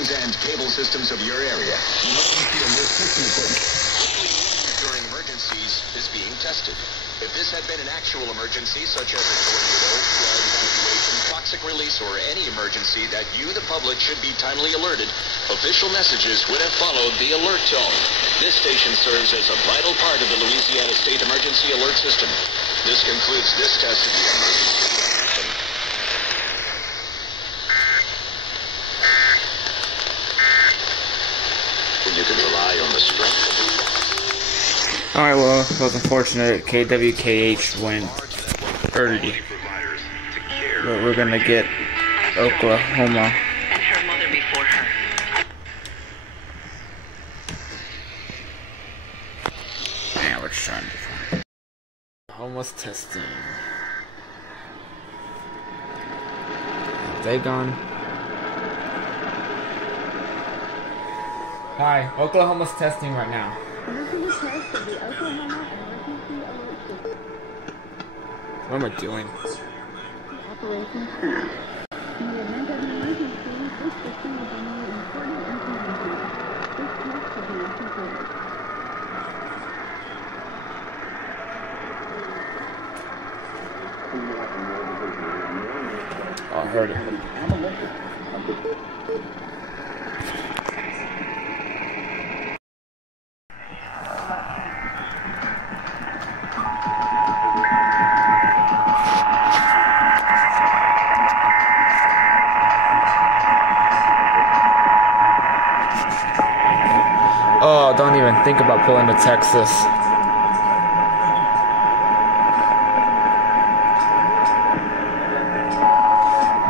communications and cable systems of your area. Emergency alert system equipment during emergencies is being tested. If this had been an actual emergency, such as a tornado, flood, evacuation, toxic release, or any emergency that you, the public, should be timely alerted, official messages would have followed the alert tone. This station serves as a vital part of the Louisiana State Emergency Alert System. This concludes this test of the emergency system. You can rely on the strength. Alright, well, it was unfortunate. KWKH went early. But we're gonna get Oklahoma. And her mother before her. Man, we're trying to find. Oklahoma's testing. They gone. Hi, Oklahoma's testing right now. What am I doing? Oh, I heard it. Oh, don't even think about pulling to Texas.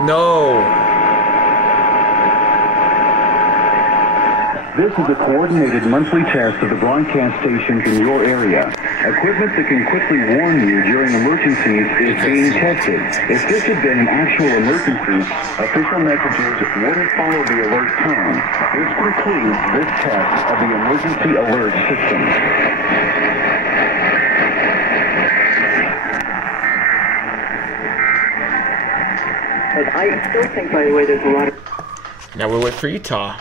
No. This is a coordinated monthly test of the broadcast stations in your area. Equipment that can quickly warn you during emergencies is being tested. If this had been an actual emergency, official messages would have followed the alert tone. This concludes this test of the emergency alert system. But I still think, by the way, there's a lot of... Now we'll wait for Utah.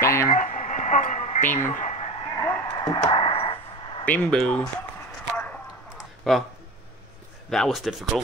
Bam. Bim. Bim boo. Well, that was difficult.